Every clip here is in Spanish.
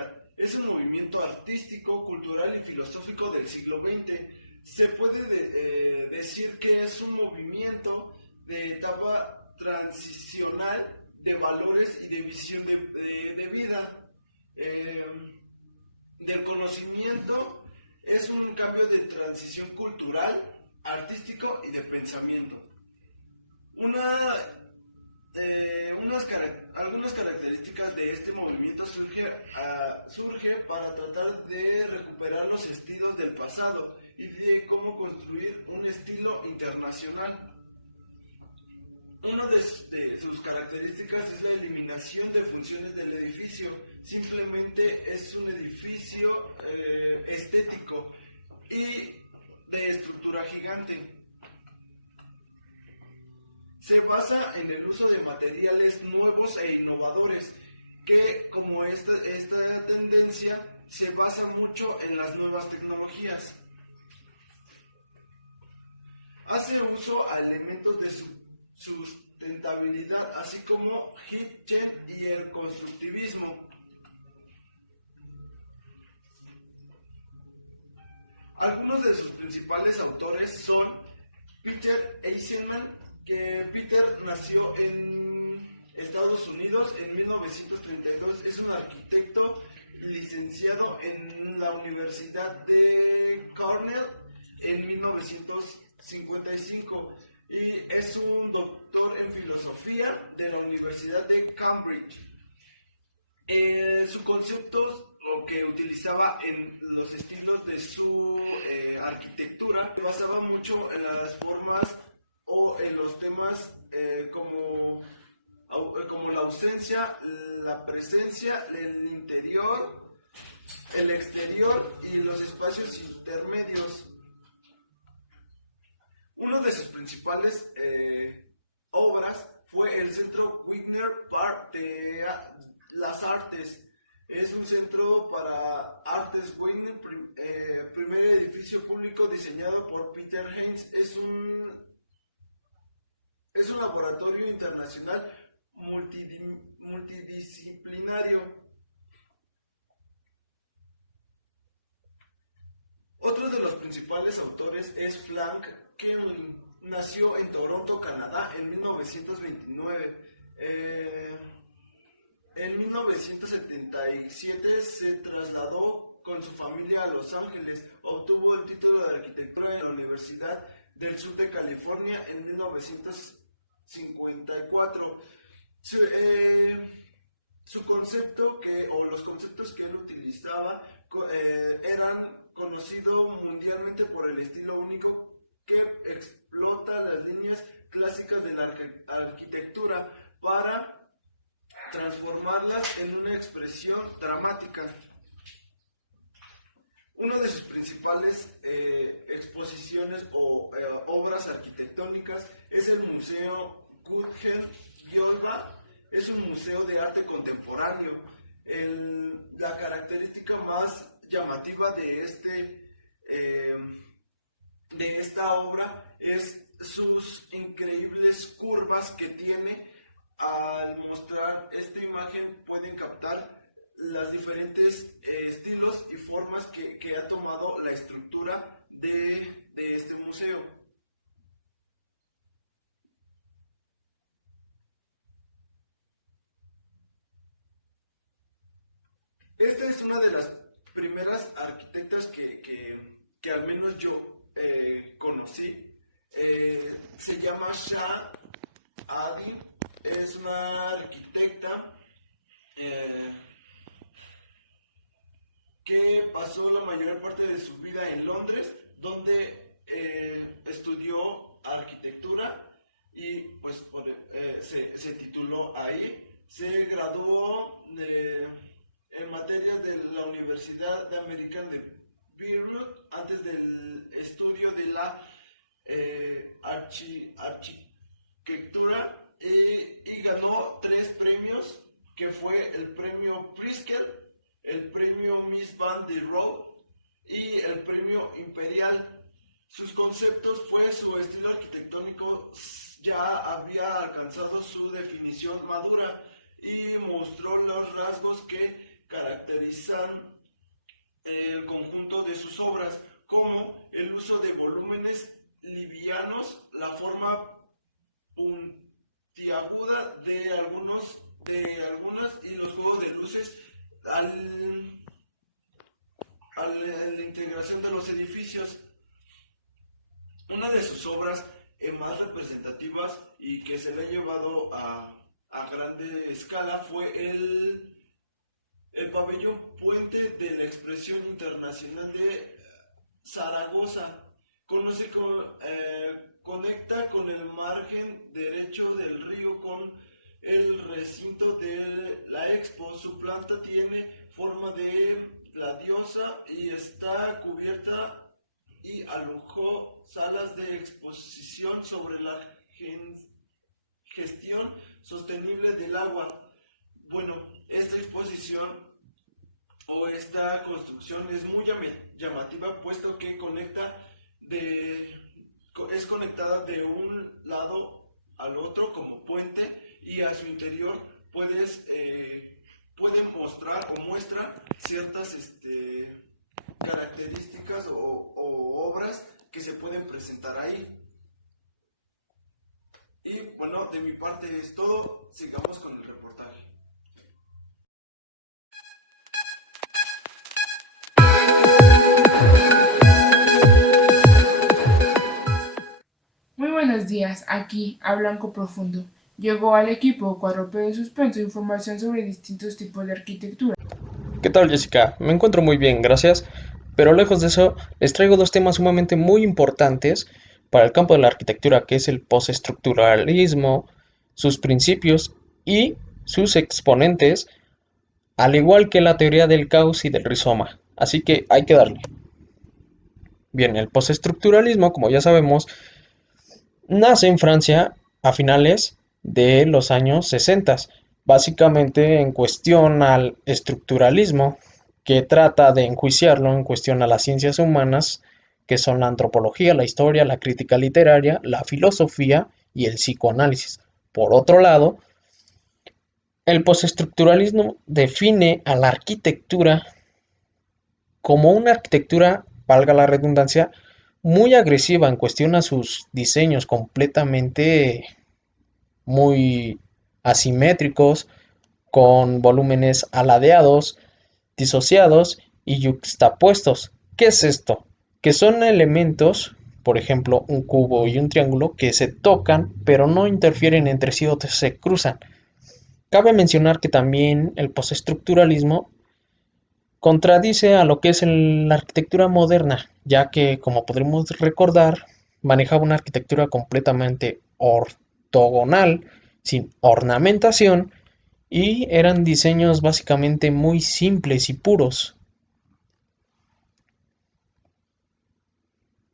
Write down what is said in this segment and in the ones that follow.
Digital. Es un movimiento artístico, cultural y filosófico del siglo XX. Se puede decir que es un movimiento de etapa transicional de valores y de visión de vida. Del conocimiento es un cambio de transición cultural, artístico y de pensamiento. Algunas características de este movimiento surge para tratar de recuperar los estilos del pasado y de cómo construir un estilo internacional. Una de sus características es la eliminación de funciones del edificio. Simplemente es un edificio estético y de estructura gigante. Se basa en el uso de materiales nuevos e innovadores, que como esta tendencia se basa mucho en las nuevas tecnologías. Hace uso a elementos de sustentabilidad, así como Hitchen y el constructivismo. Algunos de sus principales autores son Peter Eisenman, que Peter nació en Estados Unidos en 1932, es un arquitecto licenciado en la Universidad de Cornell en 1955 y es un doctor en filosofía de la Universidad de Cambridge. Su concepto, lo que utilizaba en los estilos de su arquitectura, se basaba mucho en las formas o en los temas como la ausencia, la presencia, el interior, el exterior y los espacios intermedios. Una de sus principales obras fue el Centro Wigner Park de las Artes. Es un centro para artes Wigner, primer edificio público diseñado por Peter Heinz. Es un laboratorio internacional multidisciplinario. Otro de los principales autores es Frank Kehling. Nació en Toronto, Canadá, en 1929. En 1977 se trasladó con su familia a Los Ángeles. Obtuvo el título de arquitectura en la Universidad del Sur de California en 1954. Su concepto los conceptos que él utilizaba eran conocidos mundialmente por el estilo único que explota las líneas clásicas de la arquitectura para transformarlas en una expresión dramática. Una de sus principales exposiciones o obras arquitectónicas es el Museo Guggenheim. Es un museo de arte contemporáneo. La característica más llamativa de esta obra es sus increíbles curvas que tiene. Al mostrar esta imagen pueden captar los diferentes estilos y formas que ha tomado la estructura de este museo. Esta es una de las primeras arquitectas que al menos yo conocí. Se llama Shah Adi. Es una arquitecta que pasó la mayor parte de su vida en Londres, donde estudió arquitectura y pues se tituló ahí. Se graduó en materias de la Universidad Americana de Beirut antes del estudio de la arquitectura y ganó 3 premios, que fue el premio Pritzker, el premio Miss Van der Rohe y el premio Imperial. Sus conceptos su estilo arquitectónico ya había alcanzado su definición madura y mostró los rasgos que caracterizan el conjunto de sus obras, como el uso de volúmenes livianos, la forma puntiaguda de algunas y los juegos de luces a la integración de los edificios. Una de sus obras más representativas y que se le ha llevado a grande escala fue el pabellón puente de la Exposición Internacional de Zaragoza. Conecta con el margen derecho del río con el recinto de la Expo. Su planta tiene forma de la diosa y está cubierta y alojó salas de exposición sobre la gestión sostenible del agua. Bueno, esta exposición o esta construcción es muy llamativa, puesto que es conectada de un lado al otro como puente, y a su interior puede mostrar o muestra ciertas características o obras que se pueden presentar ahí. Y bueno, de mi parte es todo. Sigamos con el reportaje. Muy buenos días, aquí a Blanco Profundo. Llegó al equipo 4P de Suspenso información sobre distintos tipos de arquitectura. ¿Qué tal, Jessica? Me encuentro muy bien, gracias. Pero lejos de eso, les traigo dos temas sumamente muy importantes para el campo de la arquitectura, que es el postestructuralismo, sus principios y sus exponentes, al igual que la teoría del caos y del rizoma. Así que hay que darle. Bien, el postestructuralismo, como ya sabemos, nace en Francia a finales de los años 60, básicamente en cuestión al estructuralismo, que trata de enjuiciarlo en cuestión a las ciencias humanas, que son la antropología, la historia, la crítica literaria, la filosofía y el psicoanálisis. Por otro lado, el postestructuralismo define a la arquitectura como una arquitectura, valga la redundancia, muy agresiva en cuestión a sus diseños completamente muy asimétricos, con volúmenes aladeados, disociados y yuxtapuestos. ¿Qué es esto? Que son elementos, por ejemplo, un cubo y un triángulo, que se tocan pero no interfieren entre sí o se cruzan. Cabe mencionar que también el postestructuralismo contradice a lo que es la arquitectura moderna, ya que, como podremos recordar, manejaba una arquitectura completamente ortogonal, sin ornamentación, y eran diseños básicamente muy simples y puros.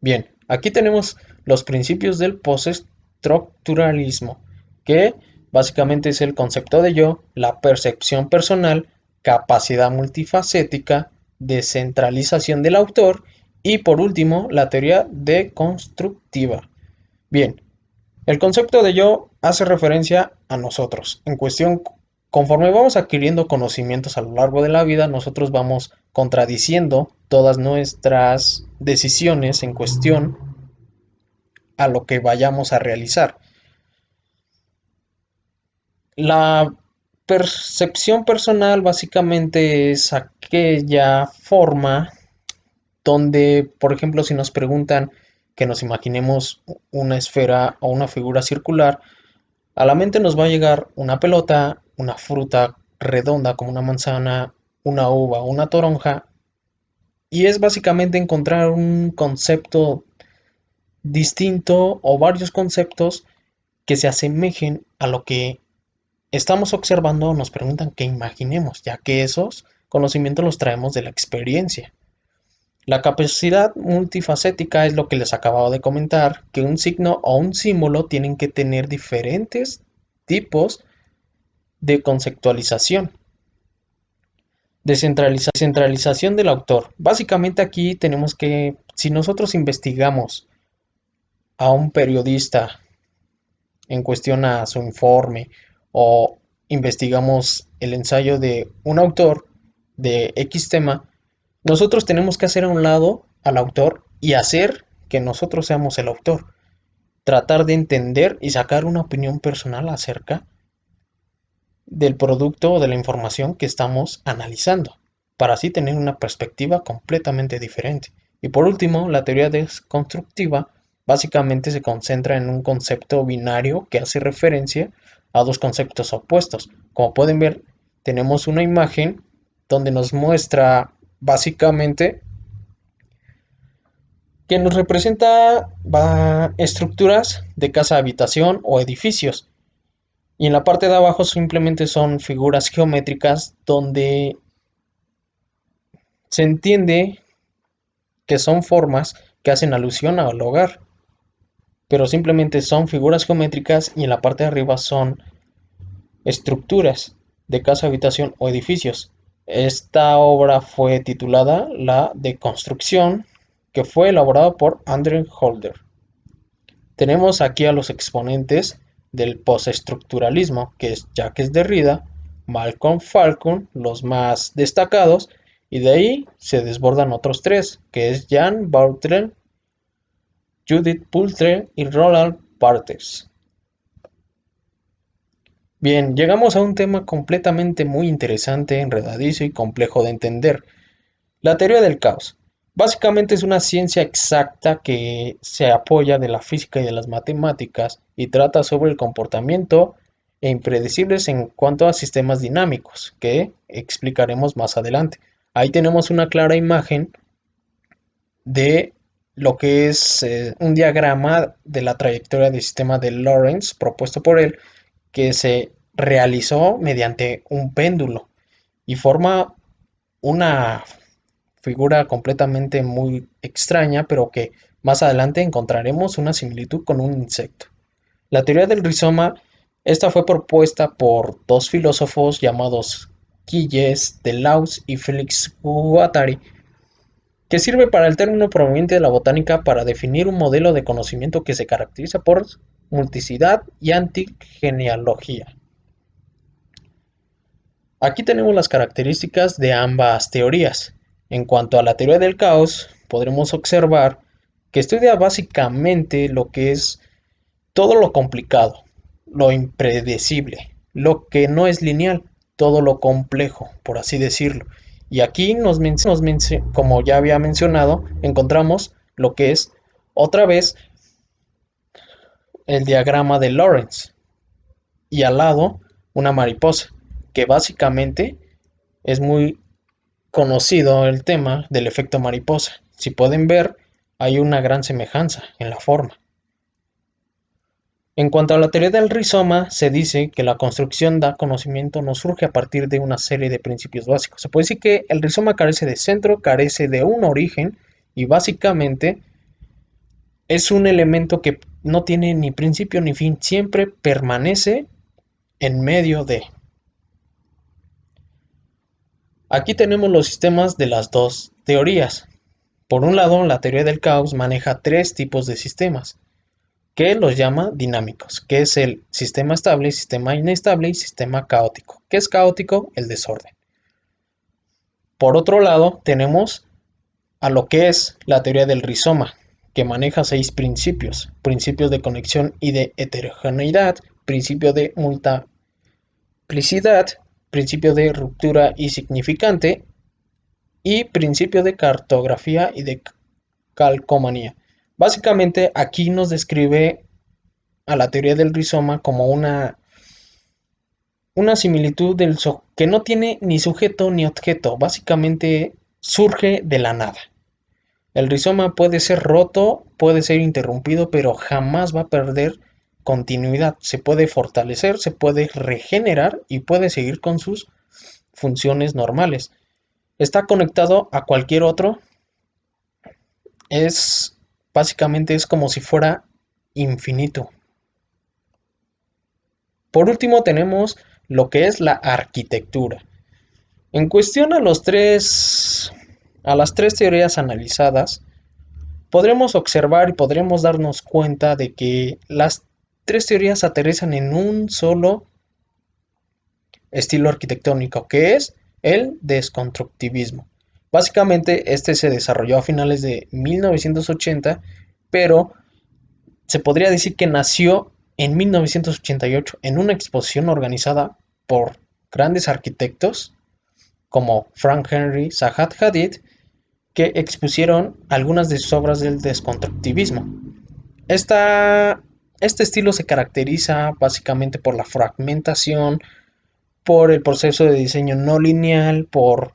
Bien, aquí tenemos los principios del postestructuralismo, que básicamente es el concepto de yo, la percepción personal, capacidad multifacética, descentralización del autor y por último la teoría deconstructiva. Bien, el concepto de yo hace referencia a nosotros. En cuestión, conforme vamos adquiriendo conocimientos a lo largo de la vida, nosotros vamos contradiciendo todas nuestras decisiones en cuestión a lo que vayamos a realizar. La percepción personal básicamente es aquella forma donde, por ejemplo, si nos preguntan que nos imaginemos una esfera o una figura circular, a la mente nos va a llegar una pelota, una fruta redonda como una manzana, una uva, una toronja, y es básicamente encontrar un concepto distinto o varios conceptos que se asemejen a lo que estamos observando o nos preguntan que imaginemos, ya que esos conocimientos los traemos de la experiencia. La capacidad multifacética es lo que les acababa de comentar, que un signo o un símbolo tienen que tener diferentes tipos de conceptualización. Descentralización del autor. Básicamente aquí tenemos que, si nosotros investigamos a un periodista en cuestión a su informe o investigamos el ensayo de un autor, de X tema, nosotros tenemos que hacer a un lado al autor y hacer que nosotros seamos el autor. Tratar de entender y sacar una opinión personal acerca del producto o de la información que estamos analizando, para así tener una perspectiva completamente diferente. Y por último, la teoría desconstructiva básicamente se concentra en un concepto binario que hace referencia a dos conceptos opuestos. Como pueden ver, tenemos una imagen donde nos muestra básicamente que nos representa estructuras de casa, habitación o edificios. Y en la parte de abajo simplemente son figuras geométricas donde se entiende que son formas que hacen alusión al hogar, pero simplemente son figuras geométricas y en la parte de arriba son estructuras de casa, habitación o edificios. Esta obra fue titulada La Deconstrucción, que fue elaborada por Andrew Holder. Tenemos aquí a los exponentes del postestructuralismo, que es Jacques Derrida, Malcolm Falcon, los más destacados, y de ahí se desbordan otros tres, que es Jean Bartre, Judith Poultre y Roland Barthes. Bien, llegamos a un tema completamente muy interesante, enredadizo y complejo de entender. La teoría del caos. Básicamente es una ciencia exacta que se apoya de la física y de las matemáticas y trata sobre el comportamiento e impredecibles en cuanto a sistemas dinámicos, que explicaremos más adelante. Ahí tenemos una clara imagen de lo que es un diagrama de la trayectoria del sistema de Lorentz propuesto por él, que se realizó mediante un péndulo y forma una figura completamente muy extraña, pero que más adelante encontraremos una similitud con un insecto. La teoría del rizoma, esta fue propuesta por dos filósofos llamados Gilles Deleuze y Félix Guattari, que sirve para el término proveniente de la botánica para definir un modelo de conocimiento que se caracteriza por multiplicidad y antigenealogía. Aquí tenemos las características de ambas teorías. En cuanto a la teoría del caos, podremos observar que estudia básicamente lo que es todo lo complicado, lo impredecible, lo que no es lineal, todo lo complejo, por así decirlo. Y aquí como ya había mencionado, encontramos lo que es otra vez el diagrama de Lorentz y al lado una mariposa, que básicamente es muy conocido el tema del efecto mariposa. Si pueden ver, hay una gran semejanza en la forma. En cuanto a la teoría del rizoma, se dice que la construcción de conocimiento no surge a partir de una serie de principios básicos. Se puede decir que el rizoma carece de centro, carece de un origen y básicamente es un elemento que no tiene ni principio ni fin, siempre permanece en medio de. Aquí tenemos los sistemas de las dos teorías. Por un lado, la teoría del caos maneja tres tipos de sistemas, que los llama dinámicos, que es el sistema estable, sistema inestable y sistema caótico. ¿Qué es caótico? El desorden. Por otro lado, tenemos a lo que es la teoría del rizoma, que maneja 6 principios: principios de conexión y de heterogeneidad, principio de multiplicidad, principio de ruptura y significante, y principio de cartografía y de calcomanía. Básicamente aquí nos describe a la teoría del rizoma como una similitud que no tiene ni sujeto ni objeto, básicamente surge de la nada. El rizoma puede ser roto, puede ser interrumpido, pero jamás va a perder continuidad. Se puede fortalecer, se puede regenerar y puede seguir con sus funciones normales. Está conectado a cualquier otro. Básicamente es como si fuera infinito. Por último tenemos lo que es la arquitectura. En cuestión a las tres teorías analizadas, podremos observar y podremos darnos cuenta de que las tres teorías aterrizan en un solo estilo arquitectónico, que es el desconstructivismo. Básicamente, este se desarrolló a finales de 1980, pero se podría decir que nació en 1988 en una exposición organizada por grandes arquitectos como Frank Henry, Zaha Hadid, que expusieron algunas de sus obras del desconstructivismo. Esta, este estilo se caracteriza básicamente por la fragmentación, por el proceso de diseño no lineal, por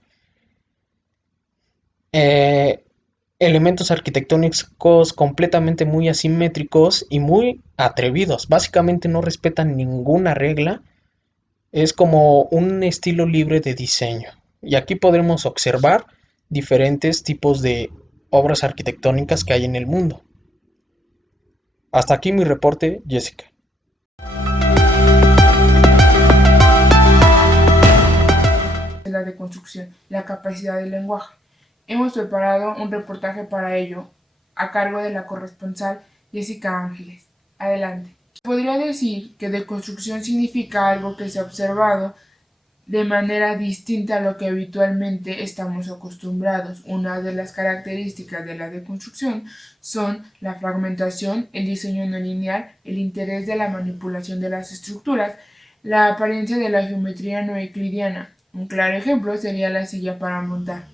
eh, elementos arquitectónicos completamente muy asimétricos y muy atrevidos. Básicamente no respetan ninguna regla. Es como un estilo libre de diseño. Y aquí podremos observar diferentes tipos de obras arquitectónicas que hay en el mundo. Hasta aquí mi reporte, Jessica. De la deconstrucción, la capacidad del lenguaje. Hemos preparado un reportaje para ello, a cargo de la corresponsal Jessica Ángeles. Adelante. Podría decir que deconstrucción significa algo que se ha observado de manera distinta a lo que habitualmente estamos acostumbrados. Una de las características de la deconstrucción son la fragmentación, el diseño no lineal, el interés de la manipulación de las estructuras, la apariencia de la geometría no euclidiana. Un claro ejemplo sería la silla para montar.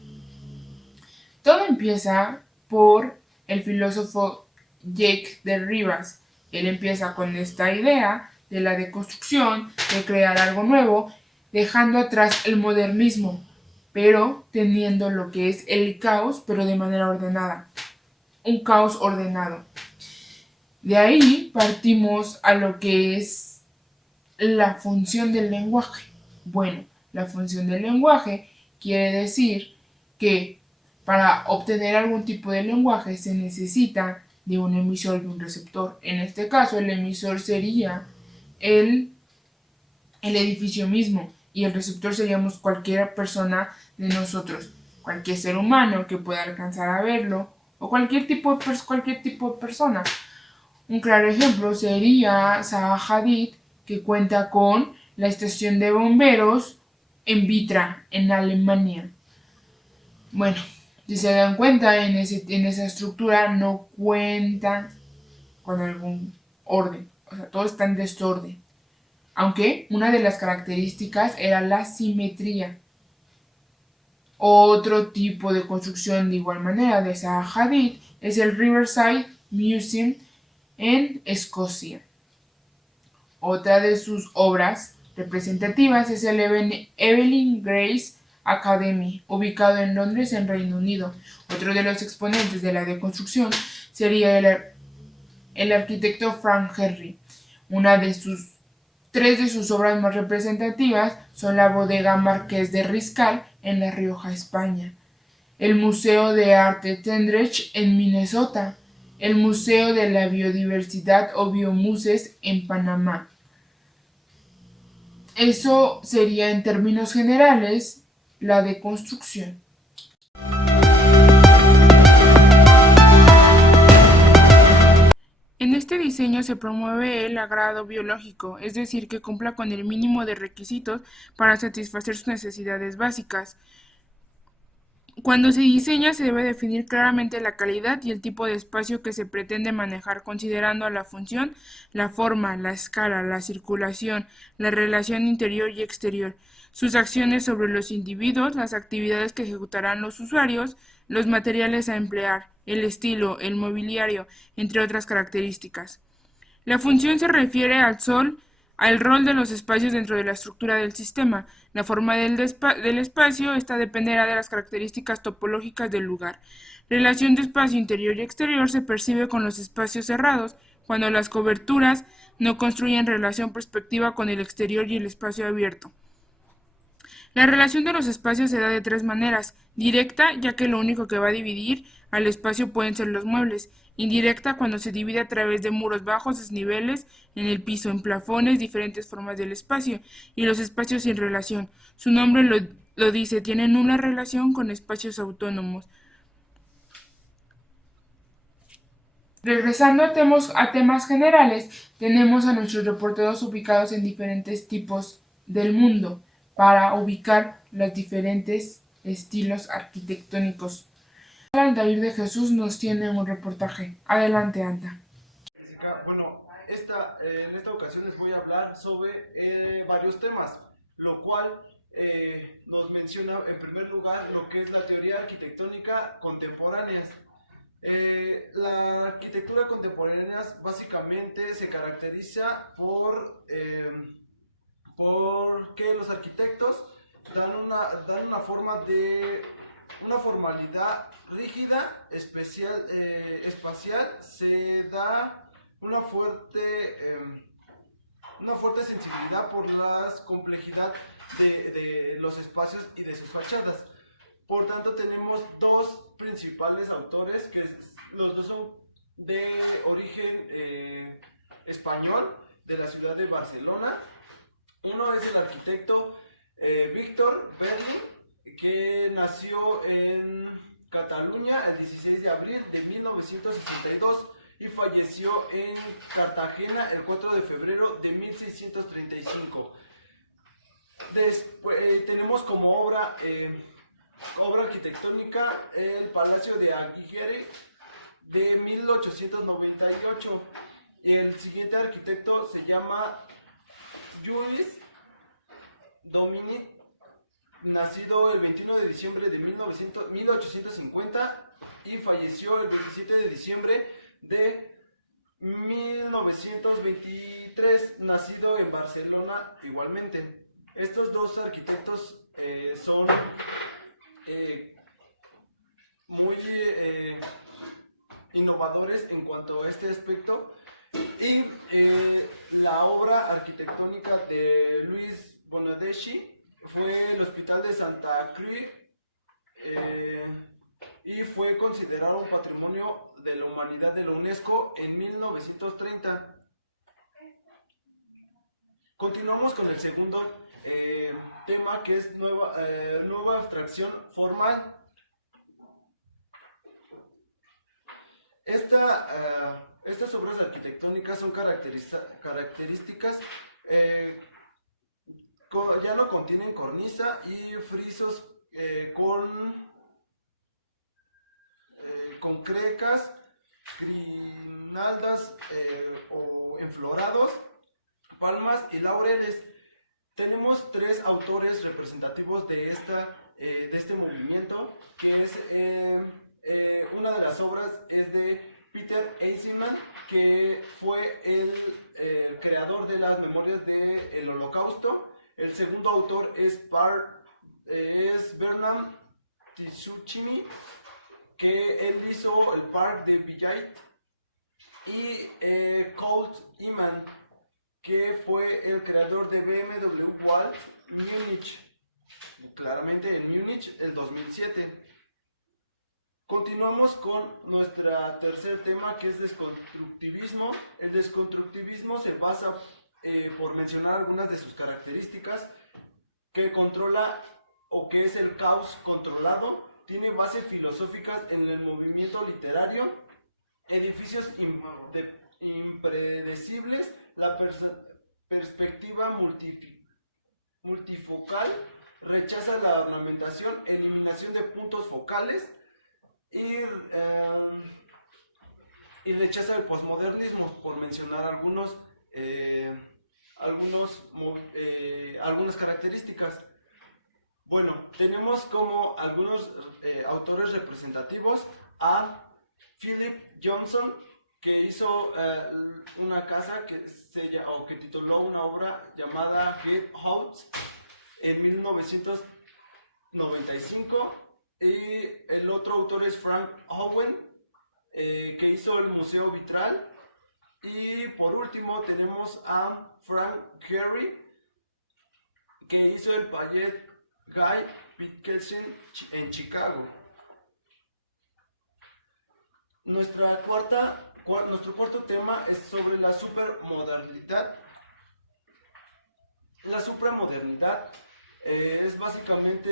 Todo empieza por el filósofo Jacques Derribas. Él empieza con esta idea de la deconstrucción, de crear algo nuevo, dejando atrás el modernismo, pero teniendo lo que es el caos, pero de manera ordenada. Un caos ordenado. De ahí partimos a lo que es la función del lenguaje. Bueno, la función del lenguaje quiere decir que para obtener algún tipo de lenguaje se necesita de un emisor y un receptor. En este caso, el emisor sería el edificio mismo y el receptor seríamos cualquier persona de nosotros, cualquier ser humano que pueda alcanzar a verlo o cualquier tipo de persona. Un claro ejemplo sería Zaha Hadid, que cuenta con la estación de bomberos en Vitra, en Alemania. Bueno, si se dan cuenta, en esa estructura no cuenta con algún orden, o sea, todo está en desorden. Aunque una de las características era la simetría. Otro tipo de construcción de igual manera de Zaha Hadid es el Riverside Museum en Escocia. Otra de sus obras representativas es el Evelyn Grace Academy, ubicado en Londres, en Reino Unido. Otro de los exponentes de la deconstrucción sería el arquitecto Frank Henry. Tres de sus obras más representativas son la Bodega Marqués de Riscal en La Rioja, España, el Museo de Arte Tendrech en Minnesota, el Museo de la Biodiversidad o Biomuses en Panamá. Eso sería en términos generales la deconstrucción. En este diseño se promueve el agrado biológico, es decir, que cumpla con el mínimo de requisitos para satisfacer sus necesidades básicas. Cuando se diseña se debe definir claramente la calidad y el tipo de espacio que se pretende manejar, considerando la función, la forma, la escala, la circulación, la relación interior y exterior, sus acciones sobre los individuos, las actividades que ejecutarán los usuarios, los materiales a emplear, el estilo, el mobiliario, entre otras características. La función se refiere al rol de los espacios dentro de la estructura del sistema. La forma del espacio, esta dependerá de las características topológicas del lugar. Relación de espacio interior y exterior se percibe con los espacios cerrados, cuando las coberturas no construyen relación perspectiva con el exterior y el espacio abierto. La relación de los espacios se da de tres maneras: directa, ya que lo único que va a dividir al espacio pueden ser los muebles; indirecta, cuando se divide a través de muros bajos, desniveles en el piso, en plafones, diferentes formas del espacio; y los espacios sin relación. Su nombre lo dice, tienen una relación con espacios autónomos. Regresando a temas generales, tenemos a nuestros reporteros ubicados en diferentes tipos del mundo. para ubicar los diferentes estilos arquitectónicos. Alan David de Jesús nos tiene un reportaje. Adelante, Anta. Bueno, en esta ocasión les voy a hablar sobre varios temas, lo cual nos menciona en primer lugar lo que es la teoría arquitectónica contemporánea. La arquitectura contemporánea básicamente se caracteriza por que los arquitectos dan una forma de una formalidad rígida, espacial, se da una fuerte sensibilidad por la complejidad de los espacios y de sus fachadas. Por tanto, tenemos dos principales autores, que los dos son de origen español, de la ciudad de Barcelona. Uno es el arquitecto Víctor Berlín, que nació en Cataluña el 16 de abril de 1962 y falleció en Cartagena el 4 de febrero de 1635. Después tenemos como obra arquitectónica el Palacio de Aguirre de 1898, y el siguiente arquitecto se llama Lluís Dominic, nacido el 21 de diciembre de 1850 y falleció el 27 de diciembre de 1923, nacido en Barcelona igualmente. Estos dos arquitectos son muy innovadores en cuanto a este aspecto, y la obra arquitectónica de Luis Bonadeschi fue el Hospital de Santa Cruz, y fue considerado Patrimonio de la Humanidad de la UNESCO en 1930. Continuamos con el segundo tema, que es nueva abstracción formal. Estas obras arquitectónicas son características, ya no contienen cornisa y frisos con crecas, grinaldas o enflorados, palmas y laureles. Tenemos tres autores representativos de este movimiento, que es una de las obras es de Peter Eisenman, que fue el creador de las memorias del Holocausto. El segundo autor es Bernard Tisuchimi, que él hizo el Parque de Villait, y Colt Iman, que fue el creador de BMW Wald Múnich, claramente en Múnich, el 2007. Continuamos con nuestro tercer tema, que es desconstructivismo. El desconstructivismo se basa, por mencionar algunas de sus características, que controla o que es el caos controlado, tiene bases filosóficas en el movimiento literario, edificios impredecibles, la perspectiva multifocal, rechaza la ornamentación, eliminación de puntos focales, y rechaza el posmodernismo, por mencionar algunas características. Bueno, tenemos como algunos autores representativos a Philip Johnson, que hizo una casa que tituló una obra llamada Get Out en 1995, y el otro autor es Frank Owen, que hizo el Museo Vitral. Y por último tenemos a Frank Gehry, que hizo el Palais Guy Pitkelsen en Chicago. Nuestro cuarto tema es sobre la supermodernidad. La supermodernidad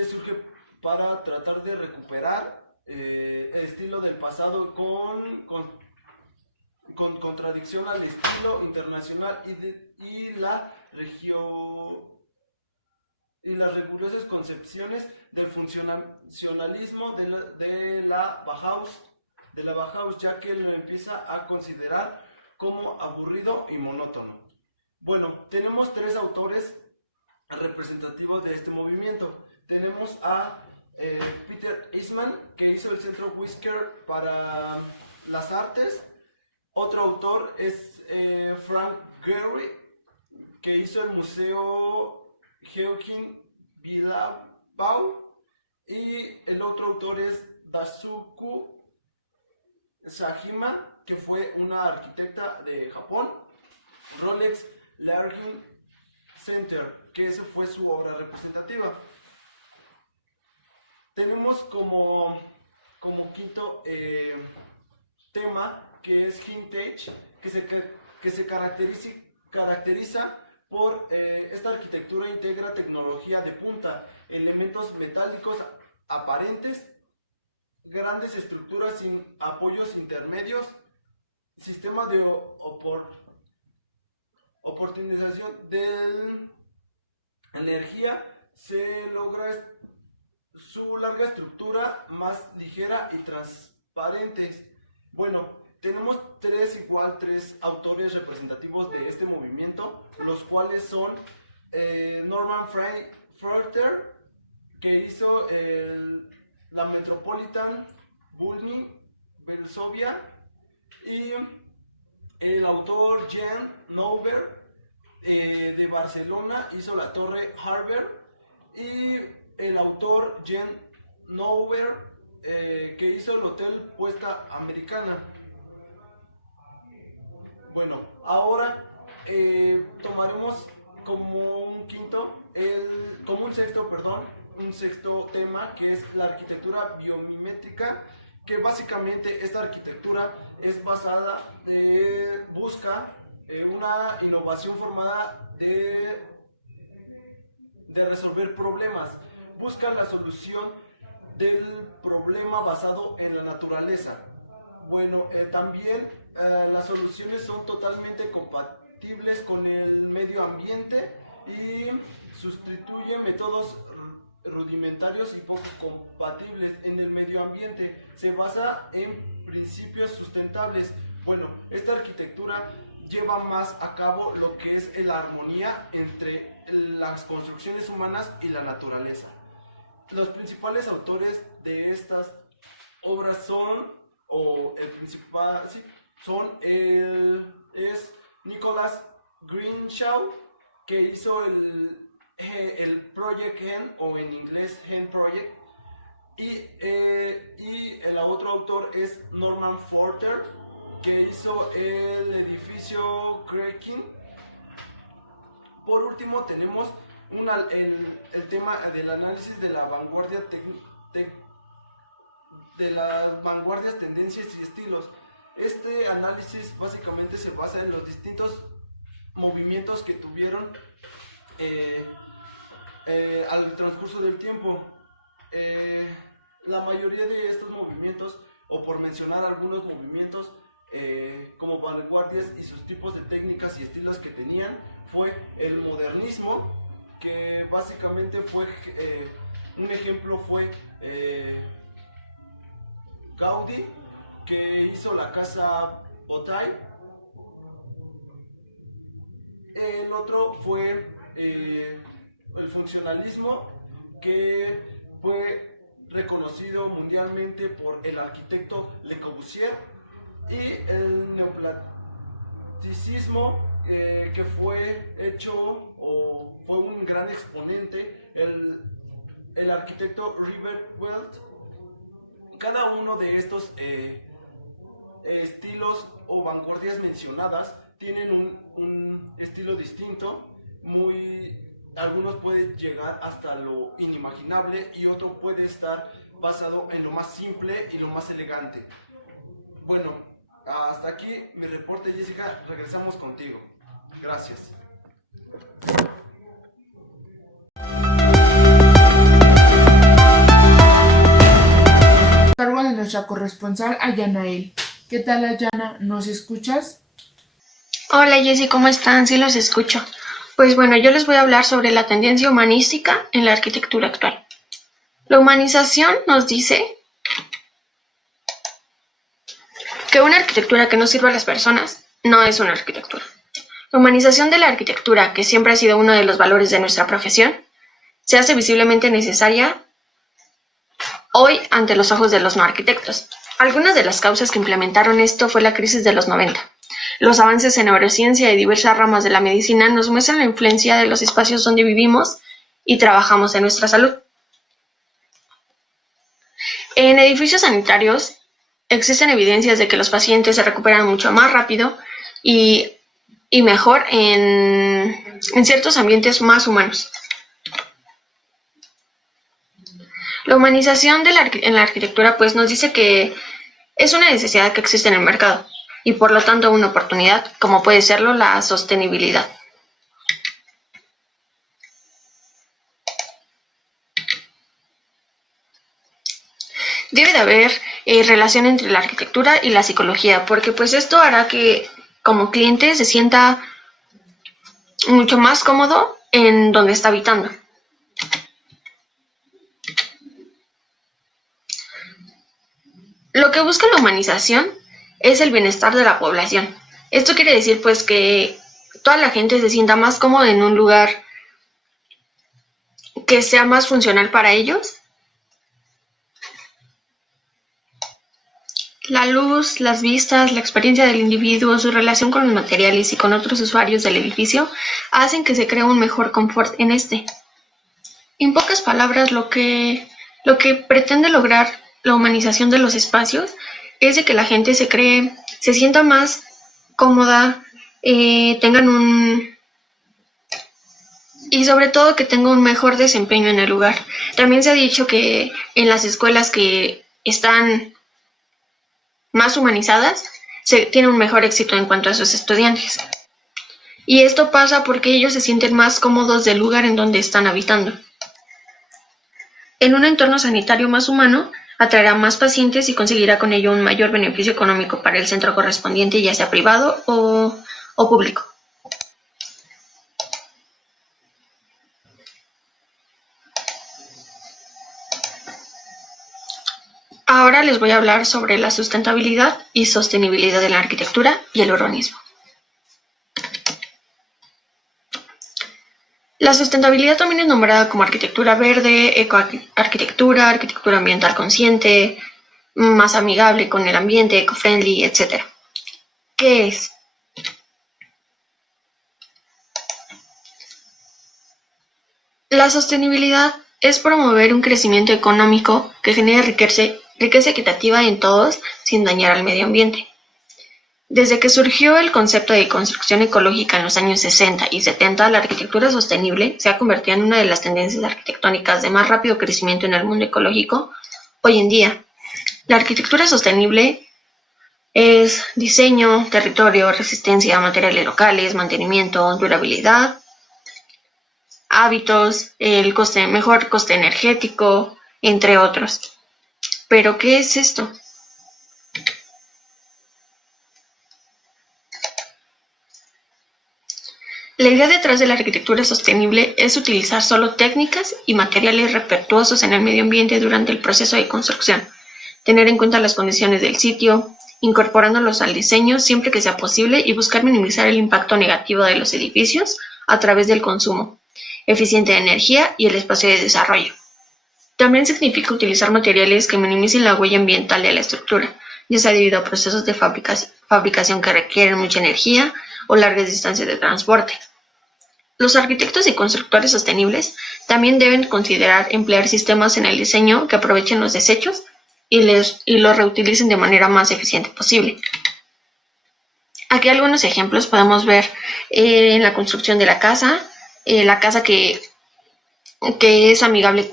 surge para tratar de recuperar el estilo del pasado con contradicción al estilo internacional y la y las rigurosas concepciones del funcionalismo de la Bauhaus, ya que lo empieza a considerar como aburrido y monótono. Bueno, tenemos tres autores representativos de este movimiento. Tenemos a Peter Eastman, que hizo el Centro Whisker para las Artes. Otro autor es Frank Gehry, que hizo el Museo Joachim Billabong. Y el otro autor es Daisuke Sajima, que fue una arquitecta de Japón. Rolex Learning Center, que esa fue su obra representativa. Tenemos como quinto tema, que es vintage, que se caracteriza por esta arquitectura integra tecnología de punta, elementos metálicos aparentes, grandes estructuras sin apoyos intermedios, sistema de oportunización de energía. Se logra su larga estructura más ligera y transparente. Bueno, tenemos tres autores representativos de este movimiento, los cuales son Norman Frankfurter, que hizo la Metropolitan Building Varsovia, y el autor Jean Nouvel de Barcelona hizo la Torre Harvard, y el autor Jean Nouvel que hizo el Hotel Puesta Americana. Bueno, ahora tomaremos como un sexto tema, que es la arquitectura biomimética, que básicamente esta arquitectura es basada, busca una innovación formada de resolver problemas, busca la solución del problema basado en la naturaleza. Bueno, también las soluciones son totalmente compatibles con el medio ambiente y sustituyen métodos rudimentarios y poco compatibles en el medio ambiente. Se basa en principios sustentables. Bueno, esta arquitectura lleva más a cabo lo que es la armonía entre las construcciones humanas y la naturaleza. Los principales autores de estas obras es Nicholas Greenshaw, que hizo el Project Hen, o en inglés Hen Project, y el otro autor es Norman Forster, que hizo el edificio Cracking. Por último tenemos el tema del análisis de la vanguardia de las vanguardias, tendencias y estilos. Este análisis básicamente se basa en los distintos movimientos que tuvieron al transcurso del tiempo. La mayoría de estos movimientos, o por mencionar algunos movimientos como vanguardias y sus tipos de técnicas y estilos que tenían, fue el modernismo, que básicamente fue un ejemplo fue Gaudí, que hizo la casa Botay. El otro fue el funcionalismo, que fue reconocido mundialmente por el arquitecto Le Corbusier, y el neoclasicismo, que fue hecho, o fue un gran exponente, el arquitecto River Welt. Cada uno de estos estilos o vanguardias mencionadas tienen un estilo distinto. Algunos pueden llegar hasta lo inimaginable, y otro puede estar basado en lo más simple y lo más elegante. Bueno, hasta aquí mi reporte, Jessica. Regresamos contigo. Gracias. Cargo de nuestra corresponsal Ayanael. ¿Qué tal, Ayana? ¿Nos escuchas? Hola Jessy, ¿cómo están? Sí los escucho. Pues bueno, yo les voy a hablar sobre la tendencia humanística en la arquitectura actual. La humanización nos dice que una arquitectura que no sirva a las personas no es una arquitectura. La humanización de la arquitectura, que siempre ha sido uno de los valores de nuestra profesión, se hace visiblemente necesaria hoy ante los ojos de los no arquitectos. Algunas de las causas que implementaron esto fue la crisis de los 90. Los avances en neurociencia y diversas ramas de la medicina nos muestran la influencia de los espacios donde vivimos y trabajamos en nuestra salud. En edificios sanitarios existen evidencias de que los pacientes se recuperan mucho más rápido y mejor en ciertos ambientes más humanos. La humanización en la arquitectura pues nos dice que es una necesidad que existe en el mercado y por lo tanto una oportunidad, como puede serlo la sostenibilidad. Debe de haber relación entre la arquitectura y la psicología, porque pues esto hará que como cliente se sienta mucho más cómodo en donde está habitando. Lo que busca la humanización es el bienestar de la población. Esto quiere decir pues que toda la gente se sienta más cómoda en un lugar que sea más funcional para ellos. La luz, las vistas, la experiencia del individuo, su relación con los materiales y con otros usuarios del edificio hacen que se cree un mejor confort en este. En pocas palabras, lo que pretende lograr la humanización de los espacios es de que la gente se sienta más cómoda, y sobre todo que tenga un mejor desempeño en el lugar. También se ha dicho que en las escuelas que están más humanizadas se tiene un mejor éxito en cuanto a sus estudiantes. Y esto pasa porque ellos se sienten más cómodos del lugar en donde están habitando. En un entorno sanitario más humano, atraerá más pacientes y conseguirá con ello un mayor beneficio económico para el centro correspondiente, ya sea privado o público. Ahora les voy a hablar sobre la sustentabilidad y sostenibilidad de la arquitectura y el urbanismo. La sustentabilidad también es nombrada como arquitectura verde, ecoarquitectura, arquitectura ambiental consciente, más amigable con el ambiente, eco-friendly, etc. ¿Qué es? La sostenibilidad es promover un crecimiento económico que genere riqueza equitativa en todos sin dañar al medio ambiente. Desde que surgió el concepto de construcción ecológica en los años 60 y 70, la arquitectura sostenible se ha convertido en una de las tendencias arquitectónicas de más rápido crecimiento en el mundo ecológico hoy en día. La arquitectura sostenible es diseño, territorio, resistencia a materiales locales, mantenimiento, durabilidad, hábitos, mejor coste energético, entre otros. ¿Pero qué es esto? La idea detrás de la arquitectura sostenible es utilizar solo técnicas y materiales respetuosos en el medio ambiente durante el proceso de construcción, tener en cuenta las condiciones del sitio, incorporándolos al diseño siempre que sea posible y buscar minimizar el impacto negativo de los edificios a través del consumo eficiente de energía y el espacio de desarrollo. También significa utilizar materiales que minimicen la huella ambiental de la estructura, ya sea debido a procesos de fabricación que requieren mucha energía o largas distancias de transporte. Los arquitectos y constructores sostenibles también deben considerar emplear sistemas en el diseño que aprovechen los desechos y los reutilicen de manera más eficiente posible. Aquí algunos ejemplos podemos ver en la construcción de la casa que es amigable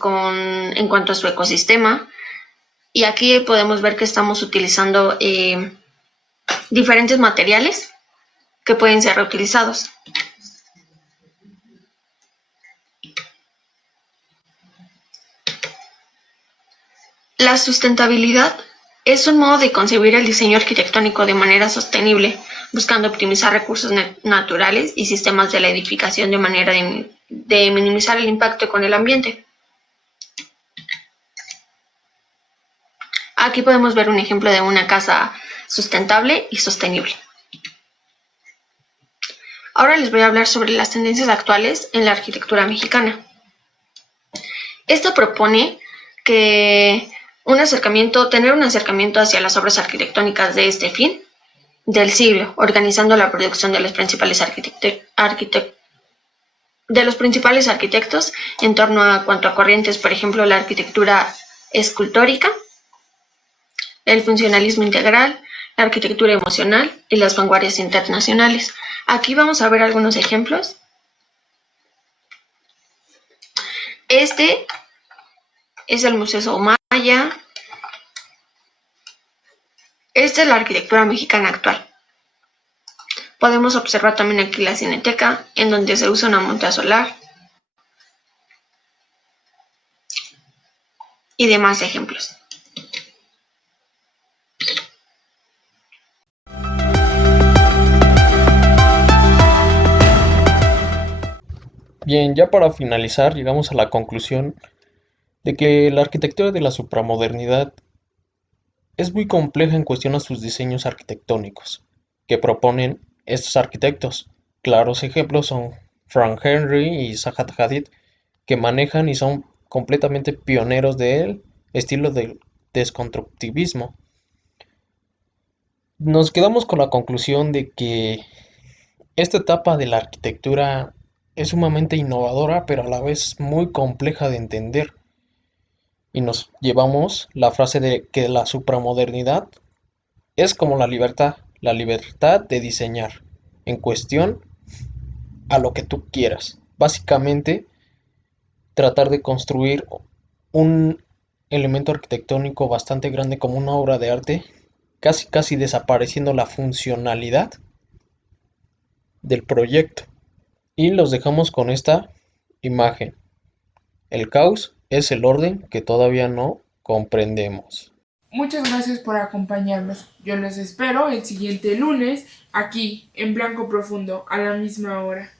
en cuanto a su ecosistema. Y aquí podemos ver que estamos utilizando diferentes materiales que pueden ser reutilizados. La sustentabilidad Es un modo de concebir el diseño arquitectónico de manera sostenible, buscando optimizar recursos naturales y sistemas de la edificación de manera de minimizar el impacto con el ambiente. Aquí podemos ver un ejemplo de una casa sustentable y sostenible. Ahora les voy a hablar sobre las tendencias actuales en la arquitectura mexicana. Esto propone que tener un acercamiento hacia las obras arquitectónicas de este fin del siglo, organizando la producción de los principales arquitectos en torno a cuanto a corrientes, por ejemplo, la arquitectura escultórica, el funcionalismo integral, la arquitectura emocional y las vanguardias internacionales. Aquí vamos a ver algunos ejemplos. Este es el Museo Maya. Esta es la arquitectura mexicana actual. Podemos observar también aquí la Cineteca, en donde se usa una montaña solar y demás ejemplos. Bien, ya para finalizar, llegamos a la conclusión de que la arquitectura de la supramodernidad es muy compleja en cuestión a sus diseños arquitectónicos que proponen estos arquitectos. Claros ejemplos son Frank Henry y Zaha Hadid, que manejan y son completamente pioneros del estilo del desconstructivismo. Nos quedamos con la conclusión de que esta etapa de la arquitectura es sumamente innovadora, pero a la vez muy compleja de entender. Y nos llevamos la frase de que la supramodernidad es como la libertad de diseñar en cuestión a lo que tú quieras. Básicamente, tratar de construir un elemento arquitectónico bastante grande como una obra de arte, casi desapareciendo la funcionalidad del proyecto. Y los dejamos con esta imagen. El caos es el orden que todavía no comprendemos. Muchas gracias por acompañarnos. Yo los espero el siguiente lunes aquí en Blanco Profundo a la misma hora.